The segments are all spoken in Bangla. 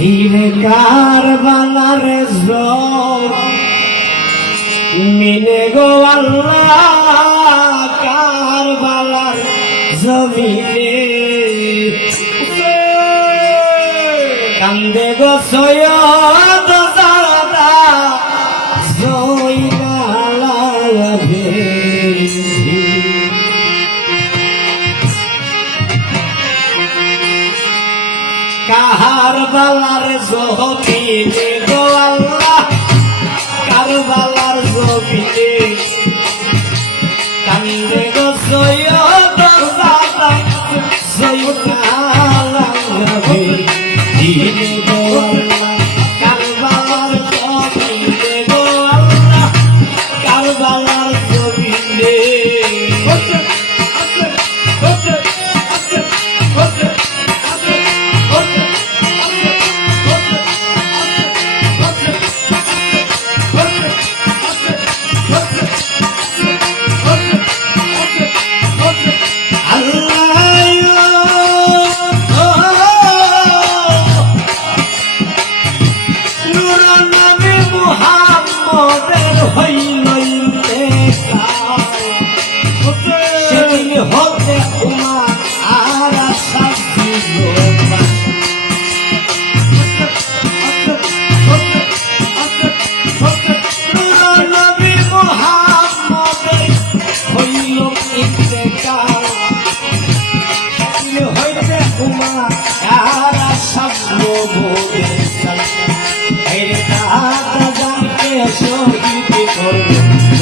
আইরে কারবালার মিনে গো আল্লাহ কারবালার জমিনে কান্দে গো সৈয়দ জাদা জয়নালা কারবালার জমিনে গো আল্লাহ কারবালার জমিনে কান্দে গো সৈয়দ জাদা জয়নালা দিনে গো আল্লাহ কারবালার জমিনে গো আল্লাহ কারবালার জমিনে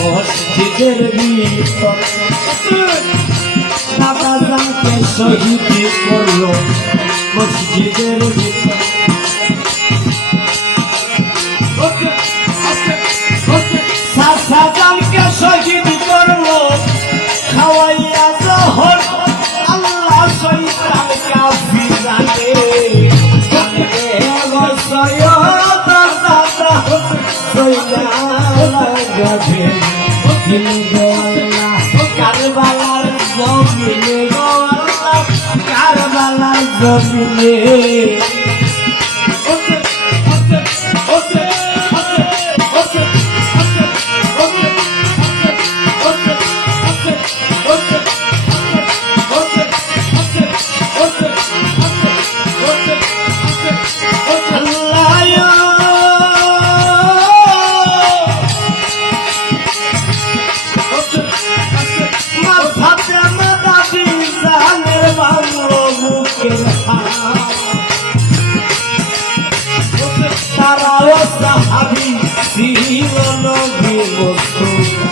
মসজিদের ভিতর নামাজকে শহীদ করলো মসজিদের ভিতর সাসাজানকে শহীদ করলো খাওয়াইয়া জহর আল্লাহ শয়তান কাফির জানে কারবালার জমিনে গো আল্লাহ কারবালার জমিনে তারাও সাহাবী ছিল নবী মুস্তাফা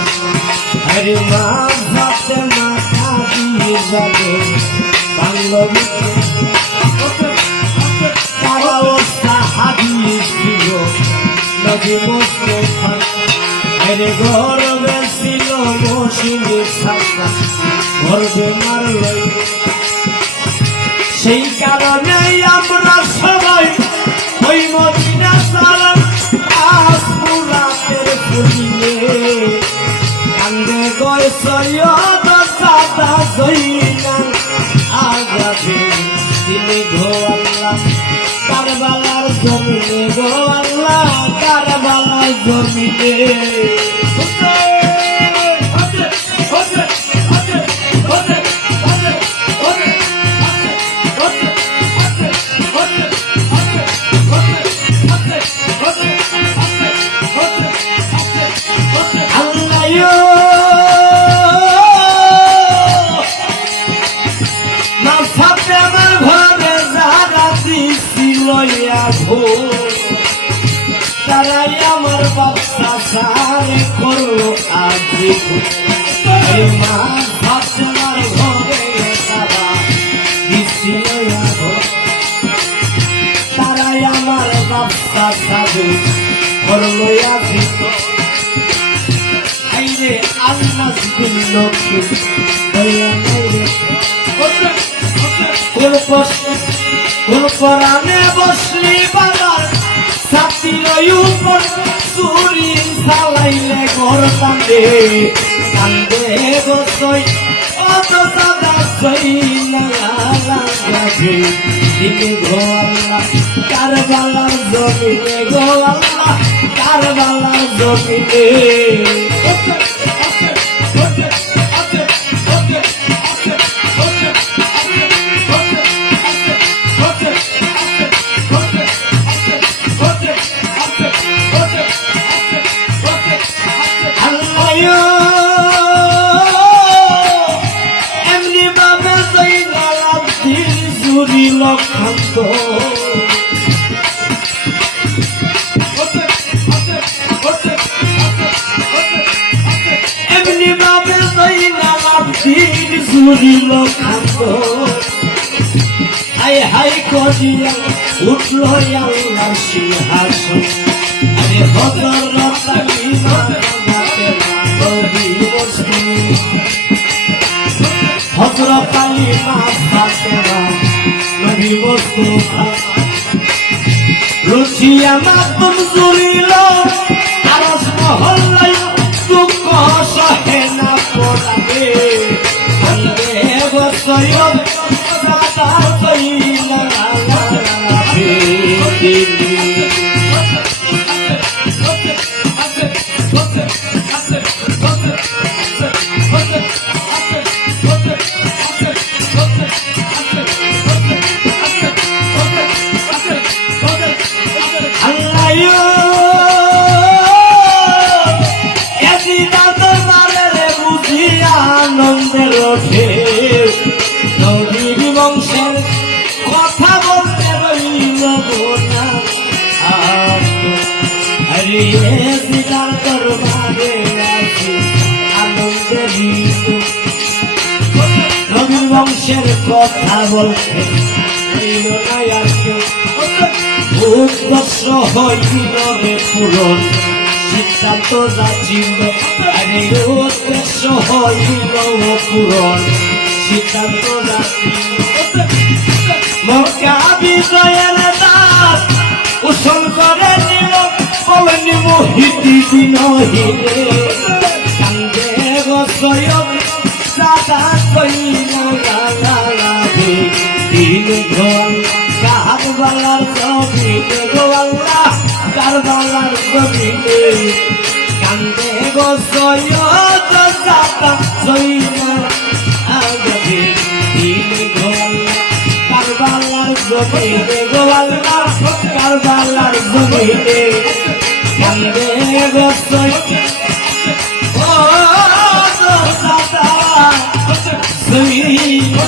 আরে মাঝাতে মাথা দিয়ে যাবে বাংলাবি তারাও সাহাবী ছিল নবী মুস্তাফা আরে গর্বে ছিল মৌসুমী সাজা গর্বে মারলই সেই কারণে আমরা সবাই ওই মদিনা সালাম আসপুরাতের ফুলিয়ে কান্দে গয় সৈয়দ সাদা জয়নাল আজাদে দিনে গো আল্লাহ কারবালার জমিনে গো আল্লাহ কারবালার জমিনে তারাই আমার বাচ্চা সারে করলো আজকে মা ভাবনার ঘরে তারা দিছিল তারাই আমার বাচ্চা সারে করলো আজকে আইরে আল্লাহ দিল লোকে কোন পরাণে বসলি বাবার ছাতির উপর চুরি চালাইলে ঘর কান্দে কান্দে গো সই অত দাদা সই না দিনে গো আল্লাহ কারবালার জমিনে গো আল্লাহ কারবালার জমিনে লক্ষান্ত এমনি ভাবে দিন চুরি লক্ষান্ত হাই হাই করিয়া উঠল আল্লাহ সিংহাসন আরে হযরত আলী হযরত আলী মাসাতেরা নবী মুস্তাফা রুচিয়া মাতম জুরিল আরশ মহল্লায় দুঃখ সহে না পড়াবে বলবে বসয়ব সাদা কইলা আনন্দের ওঠে নবীর বংশের কথা বলতে রইল না আরে দিদার দরবারে আছি আনন্দের নবীর বংশের কথা বলতে রইল না আর কেউ উদ্দেশ্য হইল রে পূরণ সিদ্ধান্ত যাচ্ছিল আরে উদ্দেশ্য হইল পূরণ সিদ্ধান্ত যাচ্ছিল মক্কা বিজয়ের দাস উসল করে নিল পবন মোহিতি বিনহিলে কান্দে গসয়ব সাদা কইলা গালাবে দিন ঘর কারবালার জমিনে গো আল্লাহ কারবালার জমিনে কান্দে গসয়ব সাদা কইলা গালাবে দিন ঘর কারবালার জমিনে গো আল্লাহ কারবালার জমিনে কান্দে গসয়ব ও সাদা কইলা